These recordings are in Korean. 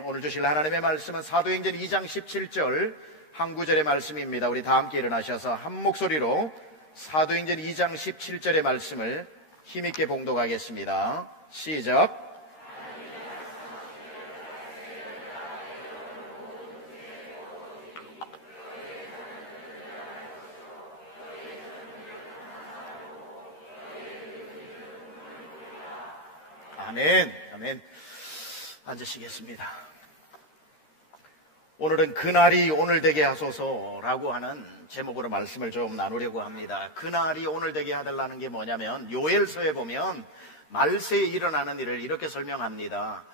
오늘 주실 하나님의 말씀은 사도행전 2장 17절 한 구절의 말씀입니다. 우리 다 함께 일어나셔서 한 목소리로 사도행전 2장 17절의 말씀을 힘있게 봉독하겠습니다. 시작. 아멘. 아멘. 앉으시겠습니다. 오늘은 그날이 오늘 되게 하소서라고 하는 제목으로 말씀을 좀 나누려고 합니다. 그날이 오늘 되게 하달라는 게 뭐냐면 요엘서에 보면 말세에 일어나는 일을 이렇게 설명합니다.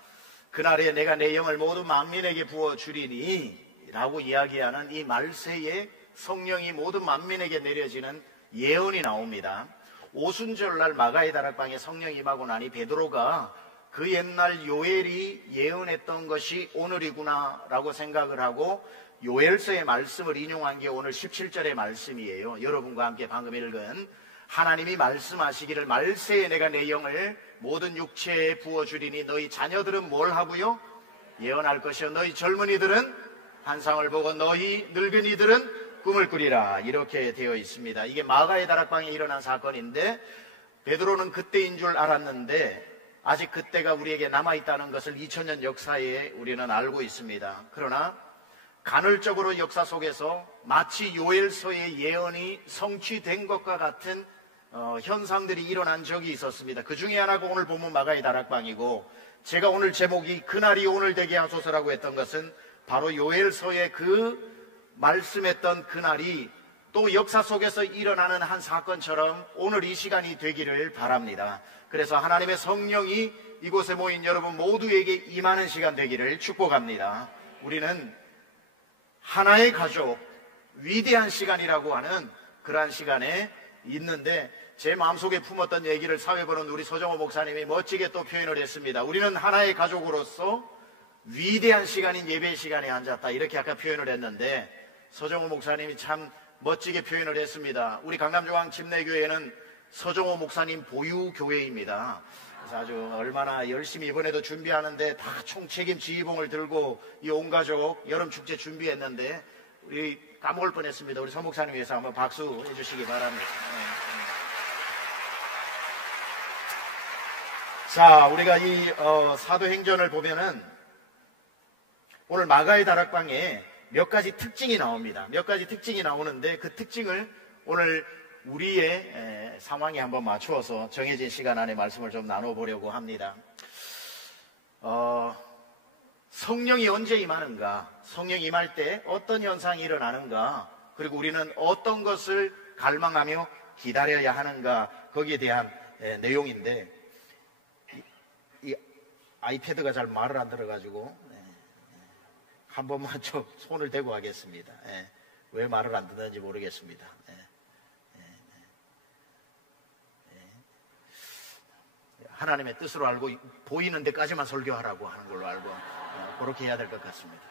그날에 내가 내 영을 모두 만민에게 부어주리니 라고 이야기하는 이 말세에 성령이 모든 만민에게 내려지는 예언이 나옵니다. 오순절날 마가의 다락방에 성령이 임하고 나니 베드로가 그 옛날 요엘이 예언했던 것이 오늘이구나 라고 생각을 하고 요엘서의 말씀을 인용한 게 오늘 17절의 말씀이에요. 여러분과 함께 방금 읽은 하나님이 말씀하시기를 말세에 내가 내 영을 모든 육체에 부어주리니 너희 자녀들은 뭘 하고요? 예언할 것이요 너희 젊은이들은 환상을 보고 너희 늙은이들은 꿈을 꾸리라 이렇게 되어 있습니다. 이게 마가의 다락방에 일어난 사건인데 베드로는 그때인 줄 알았는데 아직 그때가 우리에게 남아있다는 것을 2000년 역사에 우리는 알고 있습니다. 그러나 간헐적으로 역사 속에서 마치 요엘서의 예언이 성취된 것과 같은 현상들이 일어난 적이 있었습니다. 그 중에 하나가 오늘 본문 마가의 다락방이고 제가 오늘 제목이 그날이 오늘 되게 하소서라고 했던 것은 바로 요엘서의 그 말씀했던 그날이 또 역사 속에서 일어나는 한 사건처럼 오늘 이 시간이 되기를 바랍니다. 그래서 하나님의 성령이 이곳에 모인 여러분 모두에게 임하는 시간 되기를 축복합니다. 우리는 하나의 가족, 위대한 시간이라고 하는 그러한 시간에 있는데 제 마음속에 품었던 얘기를 사회보는 우리 서정호 목사님이 멋지게 또 표현을 했습니다. 우리는 하나의 가족으로서 위대한 시간인 예배 시간에 앉았다 이렇게 아까 표현을 했는데 서정호 목사님이 참 멋지게 표현을 했습니다. 우리 강남중앙 침례교회는 서정호 목사님 보유 교회입니다. 그래서 아주 얼마나 열심히 이번에도 준비하는데 다 총책임 지휘봉을 들고 이 온 가족 여름 축제 준비했는데 우리 까먹을 뻔했습니다. 우리 서 목사님 위해서 한번 박수 해주시기 바랍니다. 자, 우리가 이 사도행전을 보면은 오늘 마가의 다락방에 몇 가지 특징이 나옵니다. 몇 가지 특징이 나오는데 그 특징을 오늘 우리의 상황에 한번 맞추어서 정해진 시간 안에 말씀을 좀 나눠보려고 합니다. 성령이 언제 임하는가? 성령이 임할 때 어떤 현상이 일어나는가? 그리고 우리는 어떤 것을 갈망하며 기다려야 하는가? 거기에 대한 내용인데 이 아이패드가 잘 말을 안 들어가지고 한 번만 좀 손을 대고 하겠습니다. 왜 말을 안 듣는지 모르겠습니다. 하나님의 뜻으로 알고 보이는 데까지만 설교하라고 하는 걸로 알고 그렇게 해야 될 것 같습니다.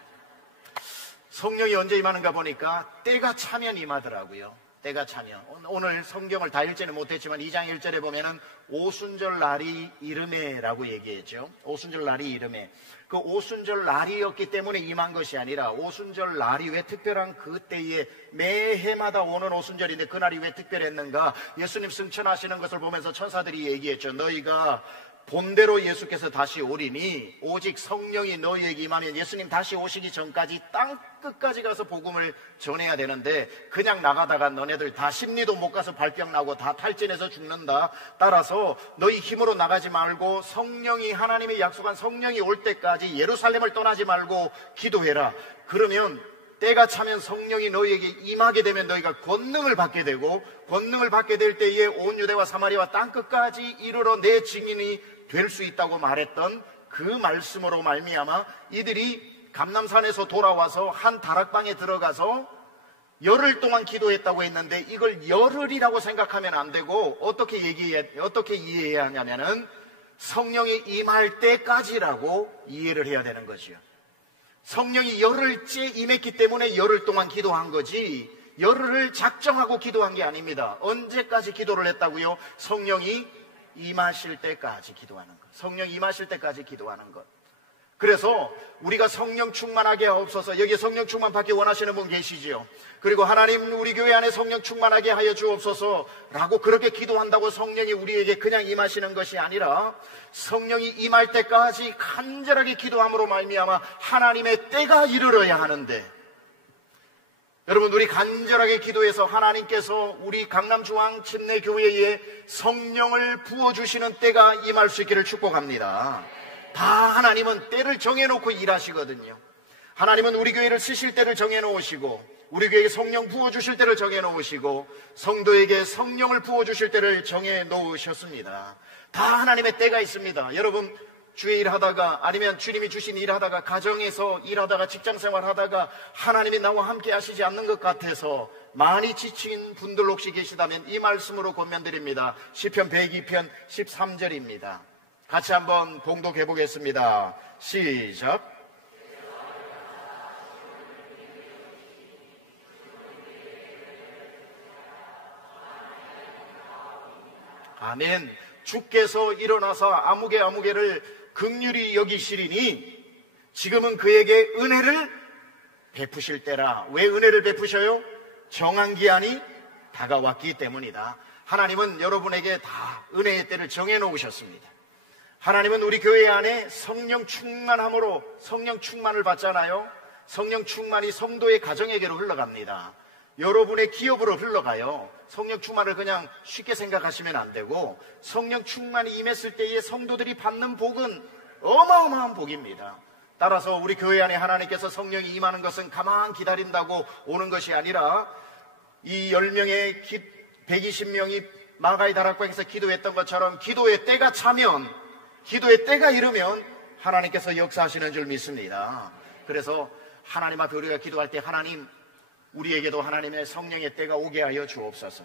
성령이 언제 임하는가 보니까 때가 차면 임하더라고요. 때가 차면. 오늘 성경을 다 읽지는 못했지만 2장 1절에 보면은 오순절 날이 이르매라고 얘기했죠. 오순절 날이 이르매. 그 오순절 날이었기 때문에 임한 것이 아니라 오순절 날이 왜 특별한 그때에 매해마다 오는 오순절인데 그날이 왜 특별했는가? 예수님 승천하시는 것을 보면서 천사들이 얘기했죠. 너희가 본대로 예수께서 다시 오리니 오직 성령이 너희에게 임하면 예수님 다시 오시기 전까지 땅 끝까지 가서 복음을 전해야 되는데 그냥 나가다가 너네들 다 심리도 못 가서 발병 나고 다 탈진해서 죽는다. 따라서 너희 힘으로 나가지 말고 성령이 하나님의 약속한 성령이 올 때까지 예루살렘을 떠나지 말고 기도해라. 그러면 때가 차면 성령이 너희에게 임하게 되면 너희가 권능을 받게 되고 권능을 받게 될 때에 온 유대와 사마리아와 땅 끝까지 이르러 내 증인이 될 수 있다고 말했던 그 말씀으로 말미암아 이들이 감람산에서 돌아와서 한 다락방에 들어가서 열흘 동안 기도했다고 했는데 이걸 열흘이라고 생각하면 안 되고 어떻게 이해해야 하냐면은 성령이 임할 때까지라고 이해를 해야 되는 거지요. 성령이 열흘째 임했기 때문에 열흘 동안 기도한 거지 열흘을 작정하고 기도한 게 아닙니다. 언제까지 기도를 했다고요? 성령이 임하실 때까지 기도하는 것. 성령 임하실 때까지 기도하는 것. 그래서 우리가 성령 충만하게 하옵소서. 여기에 성령 충만 받기 원하시는 분 계시지요? 그리고 하나님 우리 교회 안에 성령 충만하게 하여 주옵소서 라고 그렇게 기도한다고 성령이 우리에게 그냥 임하시는 것이 아니라 성령이 임할 때까지 간절하게 기도함으로 말미암아 하나님의 때가 이르러야 하는데, 여러분, 우리 간절하게 기도해서 하나님께서 우리 강남중앙 침례교회에 성령을 부어주시는 때가 임할 수 있기를 축복합니다. 다 하나님은 때를 정해놓고 일하시거든요. 하나님은 우리 교회를 쓰실 때를 정해놓으시고, 우리 교회에 성령 부어주실 때를 정해놓으시고, 성도에게 성령을 부어주실 때를 정해놓으셨습니다. 다 하나님의 때가 있습니다. 여러분, 주의 일하다가, 아니면 주님이 주신 일하다가, 가정에서 일하다가, 직장생활 하다가 하나님이 나와 함께 하시지 않는 것 같아서 많이 지친 분들 혹시 계시다면 이 말씀으로 권면드립니다. 시편 102편 13절입니다. 같이 한번 봉독해 보겠습니다. 시작. 아멘. 주께서 일어나서 아무개를 긍휼히 여기시리니 지금은 그에게 은혜를 베푸실 때라. 왜 은혜를 베푸셔요? 정한 기한이 다가왔기 때문이다. 하나님은 여러분에게 다 은혜의 때를 정해놓으셨습니다. 하나님은 우리 교회 안에 성령 충만함으로 성령 충만을 받잖아요. 성령 충만이 성도의 가정에게로 흘러갑니다. 여러분의 기업으로 흘러가요. 성령 충만을 그냥 쉽게 생각하시면 안 되고, 성령 충만이 임했을 때에 성도들이 받는 복은 어마어마한 복입니다. 따라서 우리 교회 안에 하나님께서 성령이 임하는 것은 가만 기다린다고 오는 것이 아니라, 이 10명의 120명이 마가의 다락방에서 기도했던 것처럼 기도의 때가 차면, 기도의 때가 이르면 하나님께서 역사하시는 줄 믿습니다. 그래서 하나님 앞에 우리가 기도할 때 하나님, 우리에게도 하나님의 성령의 때가 오게 하여 주옵소서.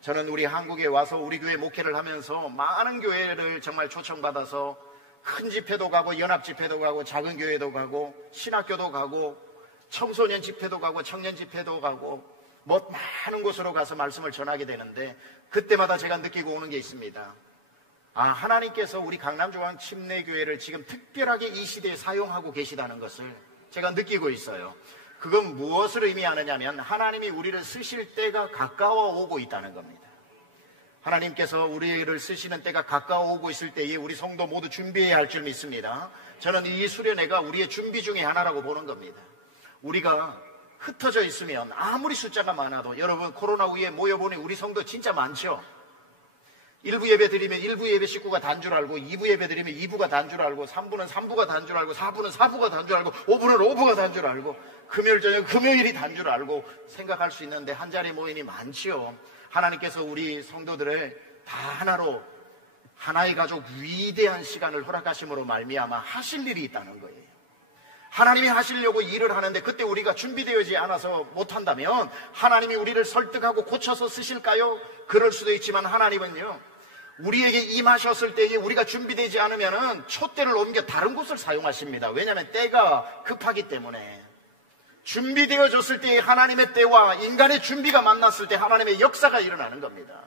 저는 우리 한국에 와서 우리 교회 목회를 하면서 많은 교회를 정말 초청받아서 큰 집회도 가고 연합 집회도 가고 작은 교회도 가고 신학교도 가고 청소년 집회도 가고 청년 집회도 가고 많은 곳으로 가서 말씀을 전하게 되는데, 그때마다 제가 느끼고 오는 게 있습니다. 아, 하나님께서 우리 강남중앙 침례교회를 지금 특별하게 이 시대에 사용하고 계시다는 것을 제가 느끼고 있어요. 그건 무엇을 의미하느냐면 하나님이 우리를 쓰실 때가 가까워 오고 있다는 겁니다. 하나님께서 우리를 쓰시는 때가 가까워 오고 있을 때에 우리 성도 모두 준비해야 할 줄 믿습니다. 저는 이 수련회가 우리의 준비 중에 하나라고 보는 겁니다. 우리가 흩어져 있으면 아무리 숫자가 많아도, 여러분 코로나 후에 모여보니 우리 성도 진짜 많죠. 1부 예배 드리면 1부 예배 식구가 단 줄 알고, 2부 예배 드리면 2부가 단 줄 알고, 3부는 3부가 단 줄 알고, 4부는 4부가 단 줄 알고, 5부는 5부가 단 줄 알고, 금요일 저녁 금요일이 단 줄 알고 생각할 수 있는데 한 자리 모임이 많지요. 하나님께서 우리 성도들을 다 하나로, 하나의 가족 위대한 시간을 허락하심으로 말미암아 하실 일이 있다는 거예요. 하나님이 하시려고 일을 하는데 그때 우리가 준비되어지 않아서 못한다면 하나님이 우리를 설득하고 고쳐서 쓰실까요? 그럴 수도 있지만 하나님은요, 우리에게 임하셨을 때에 우리가 준비되지 않으면 촛대를 옮겨 다른 곳을 사용하십니다. 왜냐하면 때가 급하기 때문에. 준비되어졌을 때에 하나님의 때와 인간의 준비가 만났을 때 하나님의 역사가 일어나는 겁니다.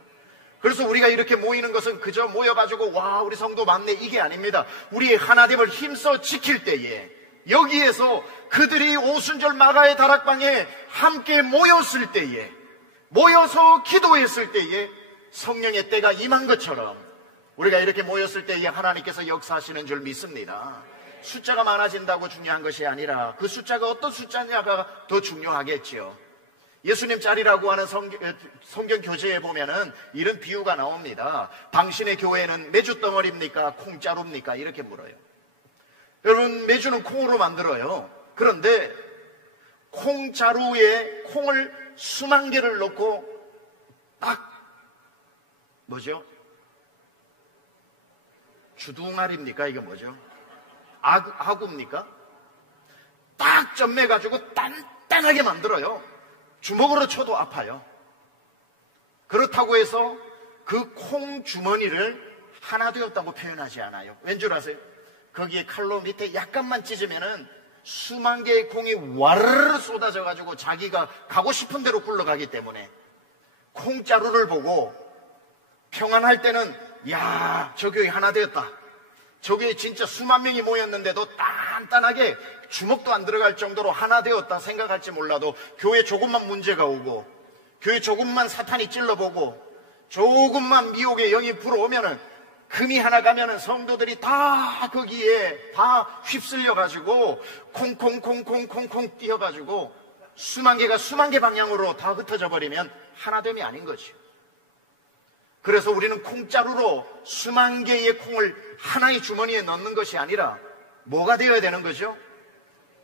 그래서 우리가 이렇게 모이는 것은 그저 모여가지고 와 우리 성도 많네 이게 아닙니다. 우리의 하나됨을 힘써 지킬 때에, 여기에서 그들이 오순절 마가의 다락방에 함께 모였을 때에, 모여서 기도했을 때에 성령의 때가 임한 것처럼 우리가 이렇게 모였을 때에 하나님께서 역사하시는 줄 믿습니다. 숫자가 많아진다고 중요한 것이 아니라 그 숫자가 어떤 숫자냐가 더 중요하겠지요. 예수님 짤이라고 하는 성경 교재에 보면은 이런 비유가 나옵니다. 당신의 교회는 메주덩어리입니까? 콩자루입니까? 이렇게 물어요. 여러분, 메주는 콩으로 만들어요. 그런데 콩자루에 콩을 수만 개를 넣고 딱 뭐죠? 주둥아리입니까? 이게 뭐죠? 아구입니까? 딱 점매가지고 단단하게 만들어요. 주먹으로 쳐도 아파요. 그렇다고 해서 그 콩 주머니를 하나 되었다고 표현하지 않아요. 왠 줄 아세요? 거기에 칼로 밑에 약간만 찢으면은 수만 개의 콩이 와르르 쏟아져가지고 자기가 가고 싶은 대로 굴러가기 때문에 콩자루를 보고 평안할 때는 야, 저 교회 하나 되었다. 저 교회에 진짜 수만 명이 모였는데도 단단하게 주먹도 안 들어갈 정도로 하나 되었다 생각할지 몰라도 교회 조금만 문제가 오고 교회 조금만 사탄이 찔러보고 조금만 미혹의 영이 불어오면은 금이 하나 가면은 성도들이 다 거기에 다 휩쓸려 가지고 콩콩콩콩콩콩 뛰어가지고 수만 개가 수만 개 방향으로 다 흩어져 버리면 하나됨이 아닌 거죠. 그래서 우리는 콩자루로 수만 개의 콩을 하나의 주머니에 넣는 것이 아니라 뭐가 되어야 되는 거죠?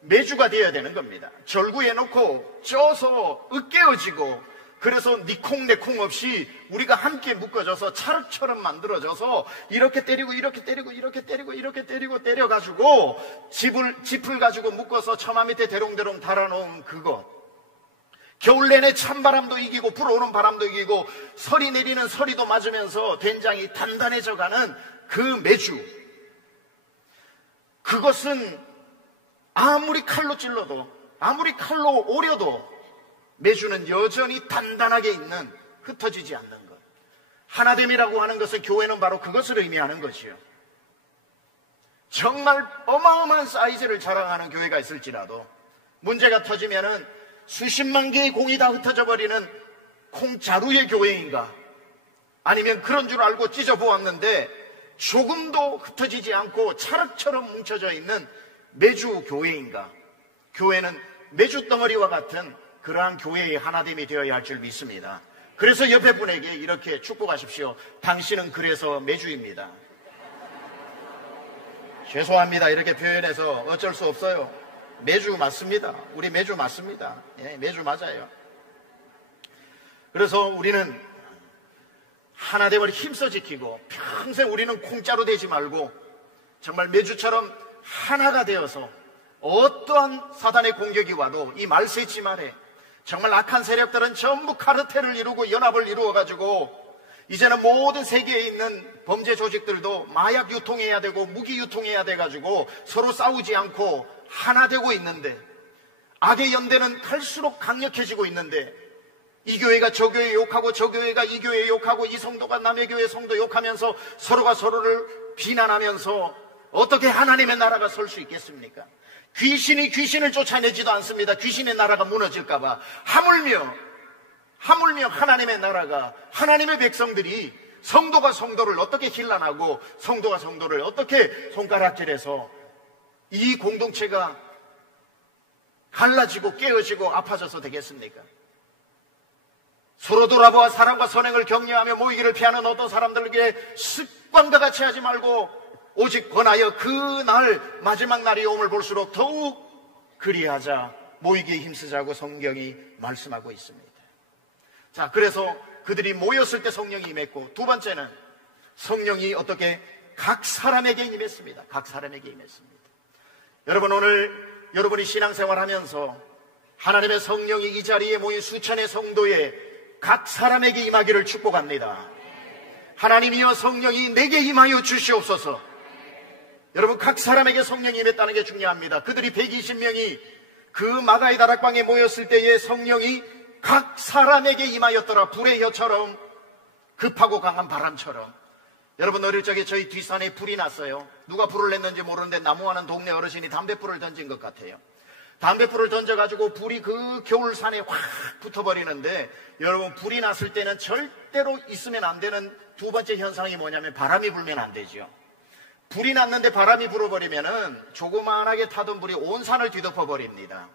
메주가 되어야 되는 겁니다. 절구에 놓고 쪄서 으깨어지고 그래서 니 콩 내 콩 없이 우리가 함께 묶어져서 찰흙처럼 만들어져서 이렇게 때리고 이렇게 때리고 이렇게 때리고 이렇게 때리고 때려가지고 짚을 가지고 묶어서 처마 밑에 대롱대롱 달아놓은 그것, 겨울 내내 찬바람도 이기고 불어오는 바람도 이기고 서리 내리는 서리도 맞으면서 된장이 단단해져가는 그 메주, 그것은 아무리 칼로 찔러도 아무리 칼로 오려도 메주는 여전히 단단하게 있는, 흩어지지 않는 것. 하나됨이라고 하는 것은 교회는 바로 그것을 의미하는 것이요. 정말 어마어마한 사이즈를 자랑하는 교회가 있을지라도 문제가 터지면은 수십만 개의 공이 다 흩어져 버리는 콩자루의 교회인가, 아니면 그런 줄 알고 찢어보았는데 조금도 흩어지지 않고 찰흙처럼 뭉쳐져 있는 메주 교회인가. 교회는 메주 덩어리와 같은 그러한 교회의 하나됨이 되어야 할 줄 믿습니다. 그래서 옆에 분에게 이렇게 축복하십시오. 당신은 그래서 메주입니다. 죄송합니다. 이렇게 표현해서 어쩔 수 없어요. 메주 맞습니다. 우리 메주 맞습니다. 예, 메주 맞아요. 그래서 우리는 하나됨을 힘써 지키고 평생 우리는 콩자루 되지 말고 정말 메주처럼 하나가 되어서 어떠한 사단의 공격이 와도 이 말세지 말에 정말 악한 세력들은 전부 카르텔을 이루고 연합을 이루어가지고 이제는 모든 세계에 있는 범죄 조직들도 마약 유통해야 되고 무기 유통해야 돼가지고 서로 싸우지 않고 하나 되고 있는데, 악의 연대는 갈수록 강력해지고 있는데 이 교회가 저 교회 욕하고 저 교회가 이 교회 욕하고 이 성도가 남의 교회 성도 욕하면서 서로가 서로를 비난하면서 어떻게 하나님의 나라가 설 수 있겠습니까? 귀신이 귀신을 쫓아내지도 않습니다. 귀신의 나라가 무너질까봐. 하물며 하나님의 나라가, 하나님의 백성들이 성도가 성도를 어떻게 힐난하고 성도가 성도를 어떻게 손가락질해서 이 공동체가 갈라지고 깨어지고 아파져서 되겠습니까? 서로 돌아보아 사랑과 선행을 격려하며 모이기를 피하는 어떤 사람들에게 습관과 같이 하지 말고 오직 권하여 그 날 마지막 날이 오음을 볼수록 더욱 그리하자 모이기에 힘쓰자고 성경이 말씀하고 있습니다. 자, 그래서 그들이 모였을 때 성령이 임했고, 두 번째는 성령이 어떻게 각 사람에게 임했습니다. 각 사람에게 임했습니다. 여러분, 오늘 여러분이 신앙생활하면서 하나님의 성령이 이 자리에 모인 수천의 성도에 각 사람에게 임하기를 축복합니다. 하나님이여 성령이 내게 임하여 주시옵소서. 여러분, 각 사람에게 성령이 임했다는 게 중요합니다. 그들이 120명이 그 마가의 다락방에 모였을 때에 성령이 각 사람에게 임하였더라. 불의 혀처럼, 급하고 강한 바람처럼. 여러분, 어릴 적에 저희 뒷산에 불이 났어요. 누가 불을 냈는지 모르는데 나무하는 동네 어르신이 담뱃불을 던진 것 같아요. 담뱃불을 던져가지고 불이 그 겨울산에 확 붙어버리는데, 여러분, 불이 났을 때는 절대로 있으면 안 되는 두 번째 현상이 뭐냐면 바람이 불면 안 되죠. 불이 났는데 바람이 불어버리면은 조그만하게 타던 불이 온 산을 뒤덮어버립니다.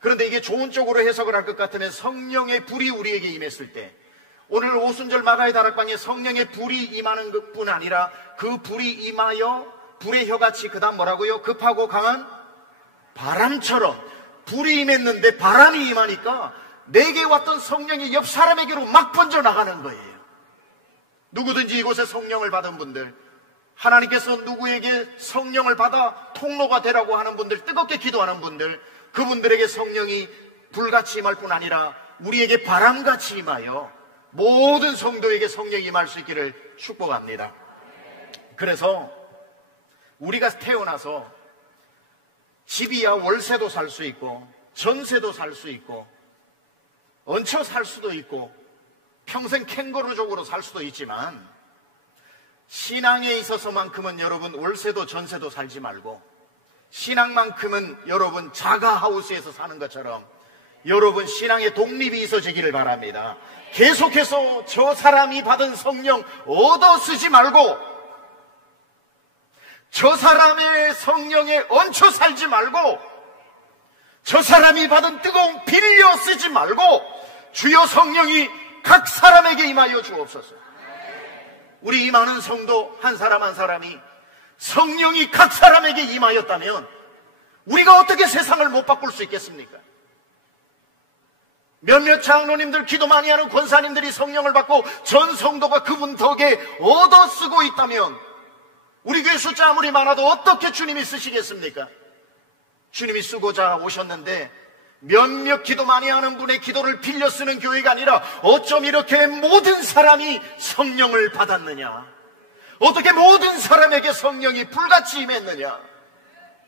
그런데 이게 좋은 쪽으로 해석을 할 것 같으면 성령의 불이 우리에게 임했을 때, 오늘 오순절 마가의 다락방에 성령의 불이 임하는 것뿐 아니라 그 불이 임하여 불의 혀같이, 그 다음 뭐라고요? 급하고 강한 바람처럼 불이 임했는데 바람이 임하니까 내게 왔던 성령이 옆 사람에게로 막 번져나가는 거예요. 누구든지 이곳에 성령을 받은 분들, 하나님께서 누구에게 성령을 받아 통로가 되라고 하는 분들, 뜨겁게 기도하는 분들, 그분들에게 성령이 불같이 임할 뿐 아니라 우리에게 바람같이 임하여 모든 성도에게 성령이 임할 수 있기를 축복합니다. 그래서 우리가 태어나서 집이야 월세도 살 수 있고 전세도 살 수 있고 얹혀 살 수도 있고 평생 캥거루족으로 살 수도 있지만, 신앙에 있어서만큼은 여러분 월세도 전세도 살지 말고, 신앙만큼은 여러분 자가하우스에서 사는 것처럼 여러분 신앙의 독립이 있어지기를 바랍니다. 계속해서 저 사람이 받은 성령 얻어 쓰지 말고, 저 사람의 성령에 얹혀 살지 말고, 저 사람이 받은 뜨거운 빌려 쓰지 말고, 주여 성령이 각 사람에게 임하여 주옵소서. 우리 임하는 성도 한 사람 한 사람이 성령이 각 사람에게 임하였다면 우리가 어떻게 세상을 못 바꿀 수 있겠습니까? 몇몇 장로님들, 기도 많이 하는 권사님들이 성령을 받고 전 성도가 그분 덕에 얻어 쓰고 있다면 우리 교회 숫자 아무리 많아도 어떻게 주님이 쓰시겠습니까? 주님이 쓰고자 오셨는데 몇몇 기도 많이 하는 분의 기도를 빌려 쓰는 교회가 아니라 어쩜 이렇게 모든 사람이 성령을 받았느냐? 어떻게 모든 사람에게 성령이 불같이 임했느냐?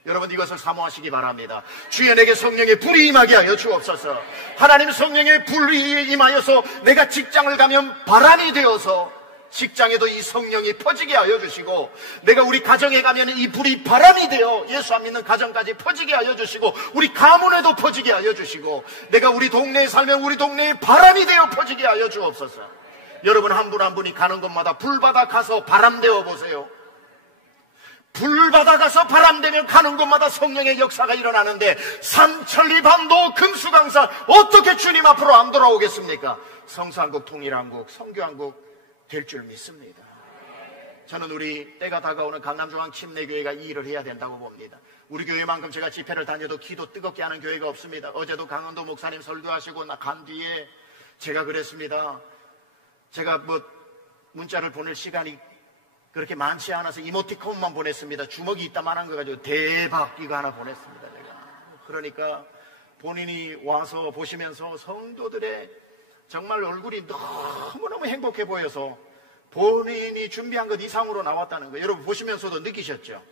여러분 이것을 사모하시기 바랍니다. 주여 내게 성령의 불이 임하게 하여 주옵소서. 하나님 성령의 불이 임하여서 내가 직장을 가면 바람이 되어서 직장에도 이 성령이 퍼지게 하여 주시고, 내가 우리 가정에 가면 이 불이 바람이 되어 예수 안 믿는 가정까지 퍼지게 하여 주시고, 우리 가문에도 퍼지게 하여 주시고, 내가 우리 동네에 살면 우리 동네에 바람이 되어 퍼지게 하여 주옵소서. 여러분 한 분 한 분이 가는 곳마다 불 받아 가서 바람 되어 보세요. 불 받아 가서 바람 되면 가는 곳마다 성령의 역사가 일어나는데 삼천리 반도 금수강산 어떻게 주님 앞으로 안 돌아오겠습니까? 성수한국, 통일한국, 성교한국 될 줄 믿습니다. 저는 우리 때가 다가오는 강남중앙 침례교회가 이 일을 해야 된다고 봅니다. 우리 교회만큼 제가 집회를 다녀도 기도 뜨겁게 하는 교회가 없습니다. 어제도 강원도 목사님 설교하시고 간 뒤에 제가 그랬습니다. 제가 문자를 보낼 시간이 그렇게 많지 않아서 이모티콘만 보냈습니다. 주먹이 있다만한 거 가지고 대박 이거 하나 보냈습니다. 제가. 그러니까 본인이 와서 보시면서 성도들의 정말 얼굴이 너무너무 행복해 보여서 본인이 준비한 것 이상으로 나왔다는 거 여러분 보시면서도 느끼셨죠?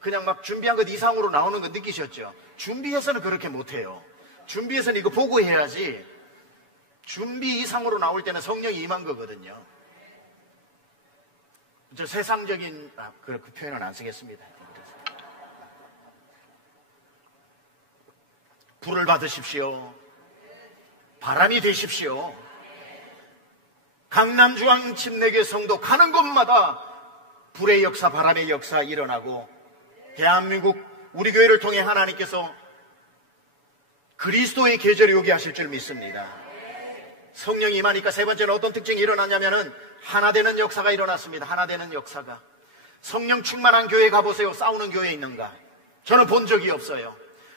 그냥 막 준비한 것 이상으로 나오는 거 느끼셨죠? 준비해서는 그렇게 못해요. 준비해서는 이거 보고 해야지. 준비 이상으로 나올 때는 성령이 임한 거거든요. 저 세상적인 그 표현은 안 쓰겠습니다. 불을 받으십시오. 바람이 되십시오. 강남중앙 침례교회 성도 가는 곳마다 불의 역사, 바람의 역사 일어나고 대한민국 우리 교회를 통해 하나님께서 그리스도의 계절이 오게 하실 줄 믿습니다. 성령이 임하니까 세 번째는 어떤 특징이 일어나냐면은 하나 되는 역사가 일어났습니다. 하나 되는 역사가. 성령 충만한 교회 가보세요. 싸우는 교회 있는가? 저는 본 적이 없어요.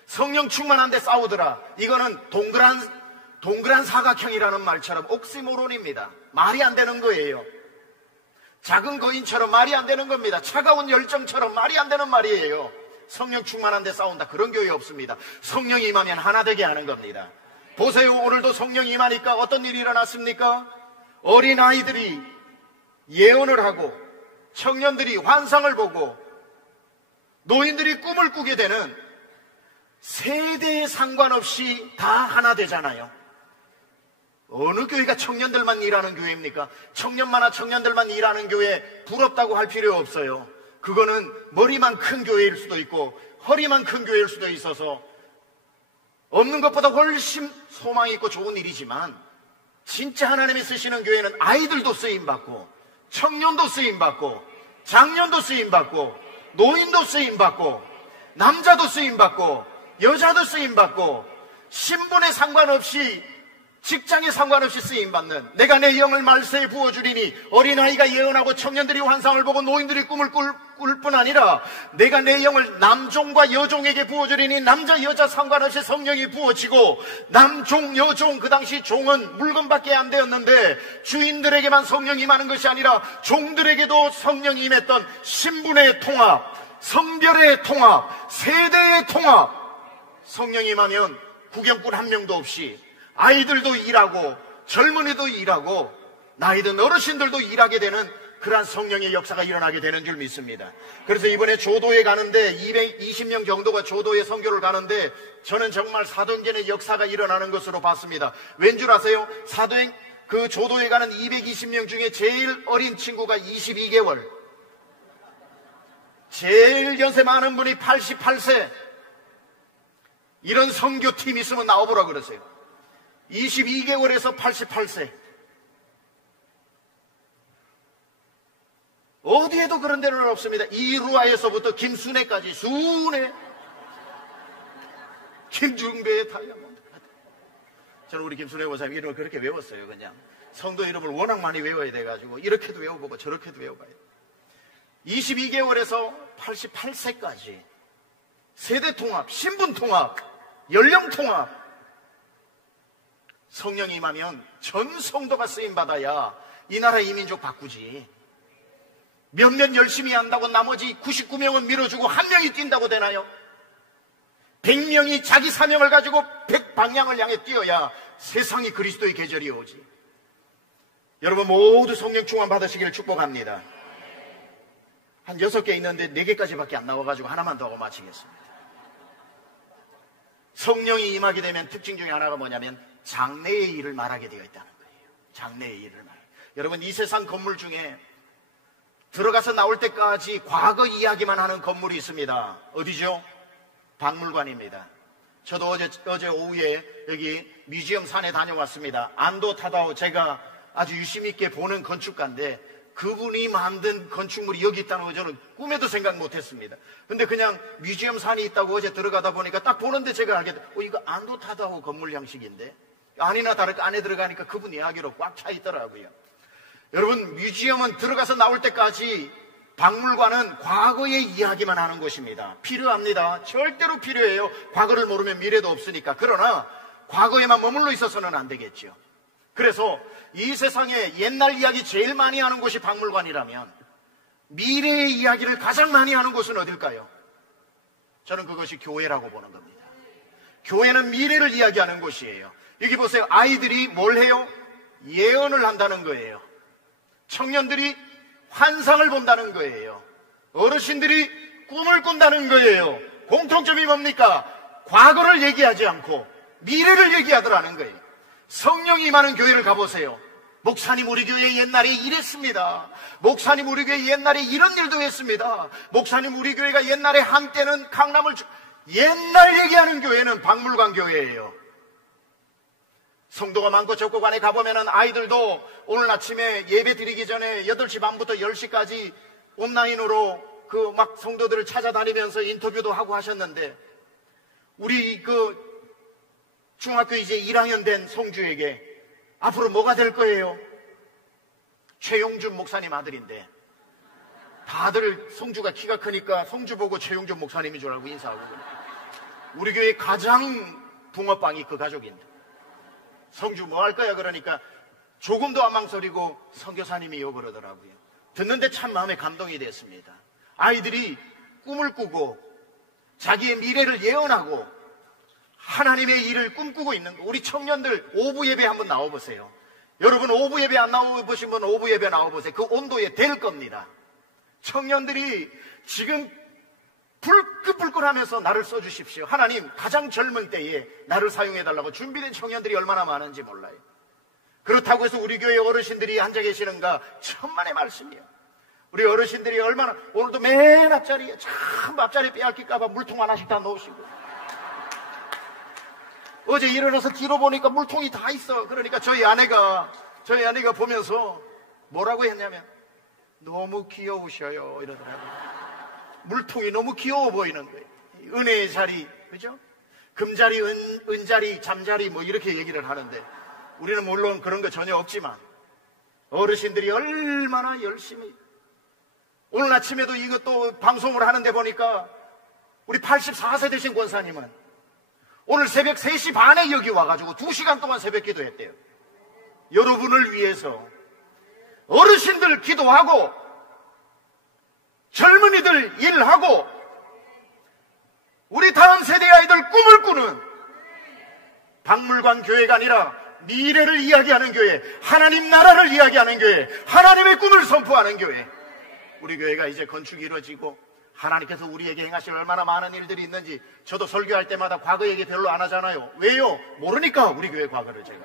성령 충만한데 싸우더라. 이거는 동그란 사각형이라는 말처럼 옥시모론입니다. 말이 안 되는 거예요. 작은 거인처럼 말이 안 되는 겁니다. 차가운 열정처럼 말이 안 되는 말이에요. 성령 충만한데 싸운다. 그런 교회 없습니다. 성령이 임하면 하나 되게 하는 겁니다. 보세요. 오늘도 성령이 임하니까 어떤 일이 일어났습니까? 어린아이들이 예언을 하고 청년들이 환상을 보고 노인들이 꿈을 꾸게 되는 세대에 상관없이 다 하나 되잖아요. 어느 교회가 청년들만 일하는 교회입니까? 청년들만 일하는 교회 부럽다고 할 필요 없어요. 그거는 머리만 큰 교회일 수도 있고 허리만 큰 교회일 수도 있어서 없는 것보다 훨씬 소망이 있고 좋은 일이지만 진짜 하나님이 쓰시는 교회는 아이들도 쓰임받고 청년도 쓰임받고 장년도 쓰임받고 노인도 쓰임받고 남자도 쓰임받고 여자도 쓰임받고 신분에 상관없이 직장에 상관없이 쓰임받는 내가 내 영을 말세에 부어주리니 어린아이가 예언하고 청년들이 환상을 보고 노인들이 꿈을 꿀 뿐 아니라 내가 내 영을 남종과 여종에게 부어주리니 남자 여자 상관없이 성령이 부어지고 남종 여종 그 당시 종은 물건밖에 안 되었는데 주인들에게만 성령이 임하는 것이 아니라 종들에게도 성령이 임했던 신분의 통합, 성별의 통합, 세대의 통합. 성령이 임하면 구경꾼 한 명도 없이 아이들도 일하고 젊은이도 일하고 나이든 어르신들도 일하게 되는 그러한 성령의 역사가 일어나게 되는 줄 믿습니다. 그래서 이번에 조도에 가는데 220명 정도가 조도에 선교를 가는데 저는 정말 사도행전의 역사가 일어나는 것으로 봤습니다. 왠 줄 아세요? 그 조도에 가는 220명 중에 제일 어린 친구가 22개월, 제일 연세 많은 분이 88세. 이런 선교팀 있으면 나와보라 그러세요. 22개월에서 88세. 어디에도 그런 데는 없습니다. 이루아에서부터 김순애까지, 순애, 김중배의 다이아몬드. 저는 우리 김순애 원사님 이름을 그렇게 외웠어요. 그냥 성도 이름을 워낙 많이 외워야 돼가지고 이렇게도 외워보고 저렇게도 외워봐요. 22개월에서 88세까지 세대통합, 신분통합, 연령통합. 성령이 임하면 전 성도가 쓰임받아야 이 나라 이민족 바꾸지. 몇몇 열심히 한다고 나머지 99명은 밀어주고 한 명이 뛴다고 되나요? 100명이 자기 사명을 가지고 100방향을 향해 뛰어야 세상이 그리스도의 계절이 오지. 여러분 모두 성령 충만 받으시기를 축복합니다. 한 6개 있는데 4개까지밖에 안 나와가지고 하나만 더 하고 마치겠습니다. 성령이 임하게 되면 특징 중에 하나가 뭐냐면 장래의 일을 말하게 되어 있다는 거예요. 장래의 일을 말. 여러분 이 세상 건물 중에 들어가서 나올 때까지 과거 이야기만 하는 건물이 있습니다. 어디죠? 박물관입니다. 저도 어제 오후에 여기 뮤지엄 산에 다녀왔습니다. 안도 타다오, 제가 아주 유심 있게 보는 건축가인데 그분이 만든 건축물이 여기 있다는 거 저는 꿈에도 생각 못했습니다. 근데 그냥 뮤지엄 산이 있다고 어제 들어가다 보니까 딱 보는데 제가 알게 돼. 이거 안도 타다오 건물 양식인데 아니나 다를까 안에 들어가니까 그분 이야기로 꽉 차 있더라고요. 여러분 뮤지엄은 들어가서 나올 때까지, 박물관은 과거의 이야기만 하는 곳입니다. 필요합니다. 절대로 필요해요. 과거를 모르면 미래도 없으니까. 그러나 과거에만 머물러 있어서는 안 되겠죠. 그래서 이 세상에 옛날 이야기 제일 많이 하는 곳이 박물관이라면 미래의 이야기를 가장 많이 하는 곳은 어딜까요? 저는 그것이 교회라고 보는 겁니다. 교회는 미래를 이야기하는 곳이에요. 여기 보세요. 아이들이 뭘 해요? 예언을 한다는 거예요. 청년들이 환상을 본다는 거예요. 어르신들이 꿈을 꾼다는 거예요. 공통점이 뭡니까? 과거를 얘기하지 않고 미래를 얘기하더라는 거예요. 성령이 임하는 교회를 가보세요. 목사님 우리 교회 옛날에 이랬습니다. 목사님 우리 교회 옛날에 이런 일도 했습니다. 목사님 우리 교회가 옛날에 한때는 강남을 옛날 얘기하는 교회는 박물관 교회예요. 성도가 많고 적고 간에 가보면은 아이들도 오늘 아침에 예배 드리기 전에 8시 반부터 10시까지 온라인으로 그 막 성도들을 찾아다니면서 인터뷰도 하고 하셨는데, 우리 그 중학교 이제 1학년 된 성주에게 앞으로 뭐가 될 거예요? 최용준 목사님 아들인데, 다들 성주가 키가 크니까 성주 보고 최용준 목사님인 줄 알고 인사하고, 우리 교회 가장 붕어빵이 그 가족인데 성주 뭐 할 거야? 그러니까 조금도 안 망설이고 선교사님이요 그러더라고요. 듣는데 참 마음에 감동이 됐습니다. 아이들이 꿈을 꾸고 자기의 미래를 예언하고 하나님의 일을 꿈꾸고 있는 거. 우리 청년들 오부 예배 한번 나와보세요. 여러분 오부 예배 안 나와보신 분 오부 예배 나와보세요. 그 온도에 될 겁니다. 청년들이 지금 불끈불끈하면서 나를 써주십시오. 하나님 가장 젊은 때에 나를 사용해달라고 준비된 청년들이 얼마나 많은지 몰라요. 그렇다고 해서 우리 교회 어르신들이 앉아 계시는가? 천만의 말씀이에요. 우리 어르신들이 얼마나, 오늘도 맨 앞자리에 참 앞자리 빼앗길까봐 물통 하나씩 다 놓으시고, 어제 일어나서 뒤로 보니까 물통이 다 있어. 그러니까 저희 아내가 보면서 뭐라고 했냐면 너무 귀여우셔요 이러더라고요. 물통이 너무 귀여워 보이는 거예요. 은혜의 자리, 그죠? 금자리, 은자리, 잠자리 뭐 이렇게 얘기를 하는데 우리는 물론 그런 거 전혀 없지만 어르신들이 얼마나 열심히, 오늘 아침에도 이것도 방송을 하는데 보니까 우리 84세 되신 권사님은 오늘 새벽 3시 반에 여기 와가지고 2시간 동안 새벽 기도했대요. 여러분을 위해서 어르신들 기도하고 젊은이들 일하고 우리 다음 세대 아이들 꿈을 꾸는 박물관 교회가 아니라 미래를 이야기하는 교회, 하나님 나라를 이야기하는 교회, 하나님의 꿈을 선포하는 교회. 우리 교회가 이제 건축이 이루어지고 하나님께서 우리에게 행하실 얼마나 많은 일들이 있는지, 저도 설교할 때마다 과거 얘기 별로 안 하잖아요. 왜요? 모르니까 우리 교회 과거를 제가.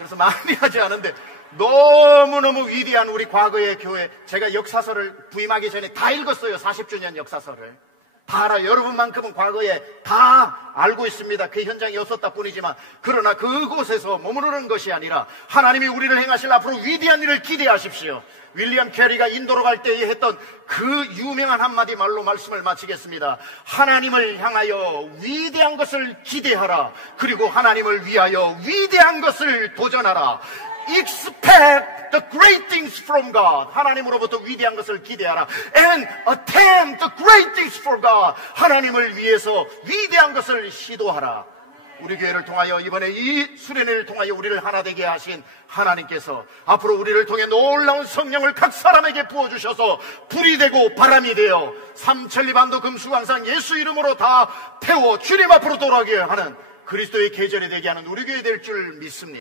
그래서 많이 하지 않은데 너무너무 위대한 우리 과거의 교회, 제가 역사서를 부임하기 전에 다 읽었어요. 40주년 역사서를 다 알아요. 여러분만큼은 과거에 다 알고 있습니다. 그 현장에 없었다 뿐이지만, 그러나 그곳에서 머무르는 것이 아니라 하나님이 우리를 행하실 앞으로 위대한 일을 기대하십시오. 윌리엄 캐리가 인도로 갈 때에 했던 그 유명한 한마디 말로 말씀을 마치겠습니다. 하나님을 향하여 위대한 것을 기대하라. 그리고 하나님을 위하여 위대한 것을 도전하라. Expect the great things from God. 하나님으로부터 위대한 것을 기대하라. And attempt the great things for God. 하나님을 위해서 위대한 것을 시도하라. 우리 교회를 통하여 이번에 이 수련회를 통하여 우리를 하나 되게 하신 하나님께서 앞으로 우리를 통해 놀라운 성령을 각 사람에게 부어주셔서 불이 되고 바람이 되어 삼천리반도 금수강산 예수 이름으로 다 태워 주님 앞으로 돌아가게 하는 그리스도의 계절이 되게 하는 우리 교회 될 줄 믿습니다.